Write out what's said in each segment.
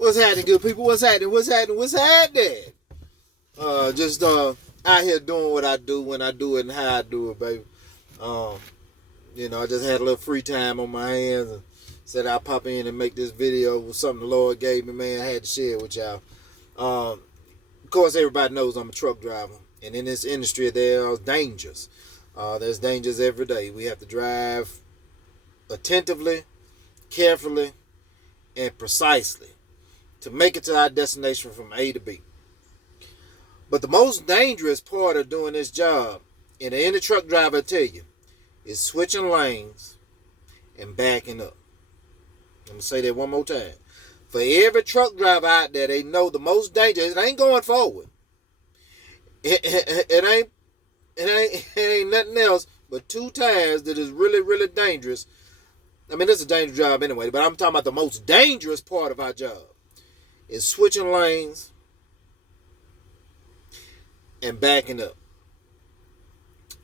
What's happening, good people? What's happening? What's happening? What's happening? Just out here doing what I do when I do it and how I do it, baby. Um, I just had a little free time on my hands and said I'll pop in and make this video with something the Lord gave me, man. I had to share it with y'all. Of course, everybody knows I'm a truck driver, and in this industry there are dangers. There's dangers every day. We have to drive attentively, carefully, and precisely to make it to our destination from A to B. But the most dangerous part of doing this job, and any truck driver will tell you, is switching lanes and backing up. I'm going to say that one more time. For every truck driver out there, they know the most dangerous. It ain't going forward. It ain't nothing else but two tires that is really, really dangerous. I mean, it's a dangerous job anyway, but I'm talking about the most dangerous part of our job is switching lanes and backing up.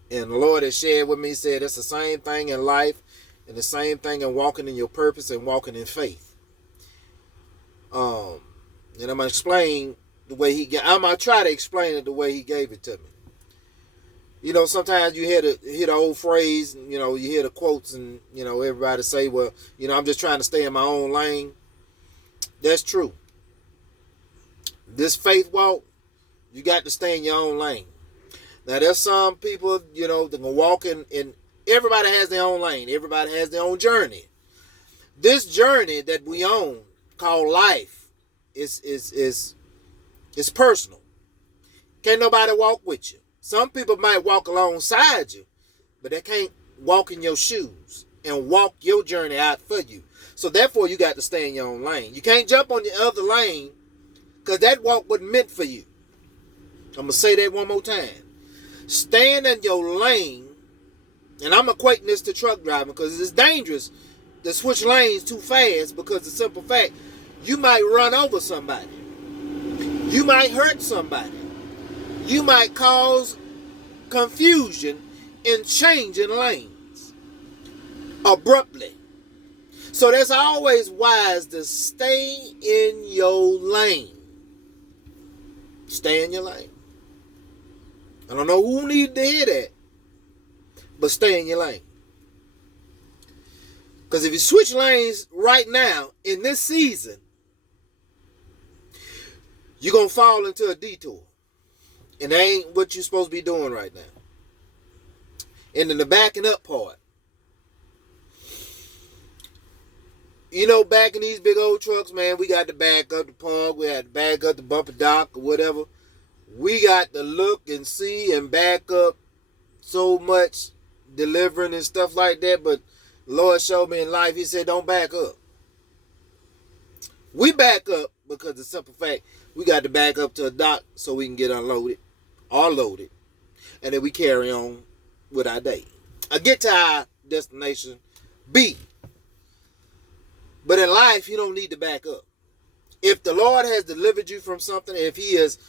And the Lord has shared with me, said it's the same thing in life and the same thing in walking in your purpose and walking in faith. And I'm going to explain the way I'm going to try to explain it the way he gave it to me. Sometimes you hear the old phrase, you hear the quotes and, everybody say, well, I'm just trying to stay in my own lane. That's true. This faith walk, you got to stay in your own lane. Now, there's some people, that can walk in, everybody has their own lane. Everybody has their own journey. This journey that we own, called life, is personal. Can't nobody walk with you. Some people might walk alongside you, but they can't walk in your shoes and walk your journey out for you. So therefore, you got to stay in your own lane. You can't jump on the other lane because that walk wasn't meant for you. I'm going to say that one more time. Staying in your lane, and I'm equating this to truck driving because it's dangerous to switch lanes too fast because the simple fact, you might run over somebody. You might hurt somebody. You might cause confusion in changing lanes abruptly. So that's always wise to stay in your lane. Stay in your lane. I don't know who needs to hear that, but stay in your lane. Because if you switch lanes right now in this season, you're going to fall into a detour. And that ain't what you're supposed to be doing right now. And then the backing up part. Backing these big old trucks, man, we got to back up the pump. We had to back up the bumper dock or whatever. We got to look and see and back up so much delivering and stuff like that. But the Lord showed me in life, he said, don't back up. We back up because of the simple fact, we got to back up to a dock so we can get unloaded or loaded. And then we carry on with our day. I get to our destination B. But in life, you don't need to back up. If the Lord has delivered you from something, if he has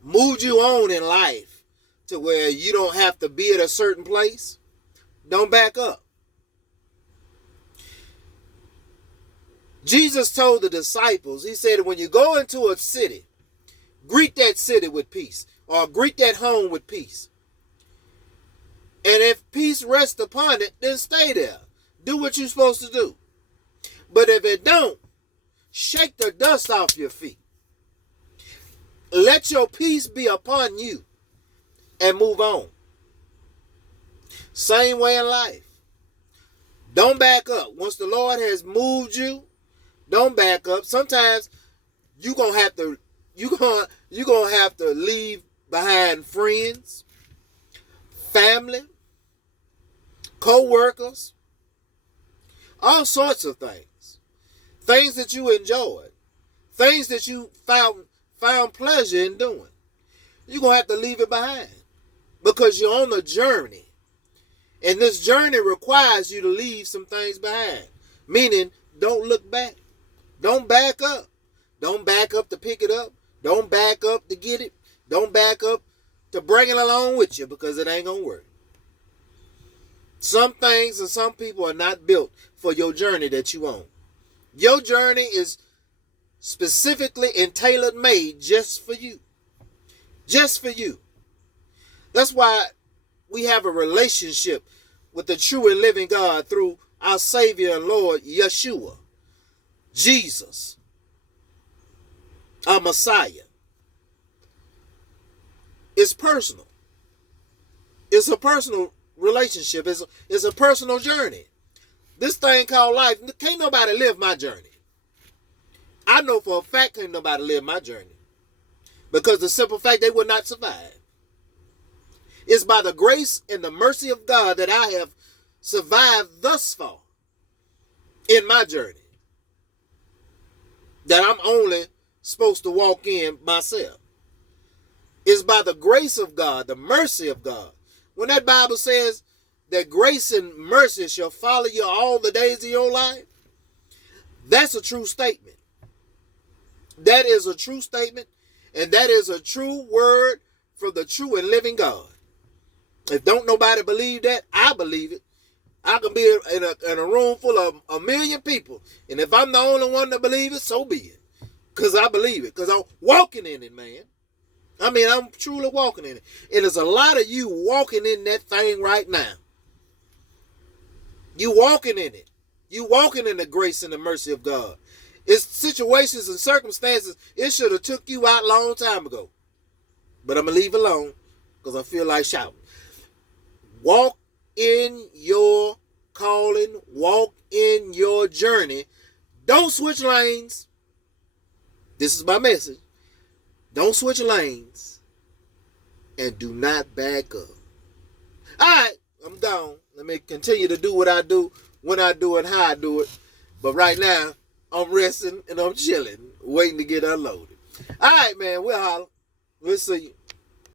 moved you on in life to where you don't have to be at a certain place, don't back up. Jesus told the disciples, he said, when you go into a city, greet that city with peace, or greet that home with peace. And if peace rests upon it, then stay there. Do what you're supposed to do. But if it don't, shake the dust off your feet. Let your peace be upon you and move on. Same way in life. Don't back up. Once the Lord has moved you, don't back up. Sometimes you're gonna have to leave behind friends, family, co-workers, all sorts of things. Things that you enjoyed, things that you found pleasure in doing. You're gonna have to leave it behind because you're on a journey. And this journey requires you to leave some things behind. Meaning, don't look back. Don't back up. Don't back up to pick it up. Don't back up to get it. Don't back up to bring it along with you because it ain't going to work. Some things and some people are not built for your journey that you on. Your journey is specifically and tailor made just for you. Just for you. That's why we have a relationship with the true and living God through our Savior and Lord, Yeshua, Jesus, our Messiah. It's personal. It's a personal relationship. It's a personal journey. This thing called life, can't nobody live my journey. I know for a fact can't nobody live my journey. Because the simple fact they would not survive. It's by the grace and the mercy of God that I have survived thus far in my journey. That I'm only supposed to walk in myself. It's by the grace of God, the mercy of God. When that Bible says that grace and mercy shall follow you all the days of your life, that's a true statement. That is a true statement, and that is a true word from the true and living God. If don't nobody believe that, I believe it. I can be in a room full of 1 million people, and if I'm the only one to believe it, so be it. Because I believe it, because I'm walking in it, man. I mean, I'm truly walking in it. And there's a lot of you walking in that thing right now. You walking in it. You walking in the grace and the mercy of God. It's situations and circumstances, it should have took you out a long time ago. But I'm going to leave it alone because I feel like shouting. Walk in your calling. Walk in your journey. Don't switch lanes. This is my message. Don't switch lanes. And do not back up. All right, I'm gone. Let me continue to do what I do, when I do it, how I do it. But right now, I'm resting and I'm chilling, waiting to get unloaded. All right, man, we'll holler. We'll see you.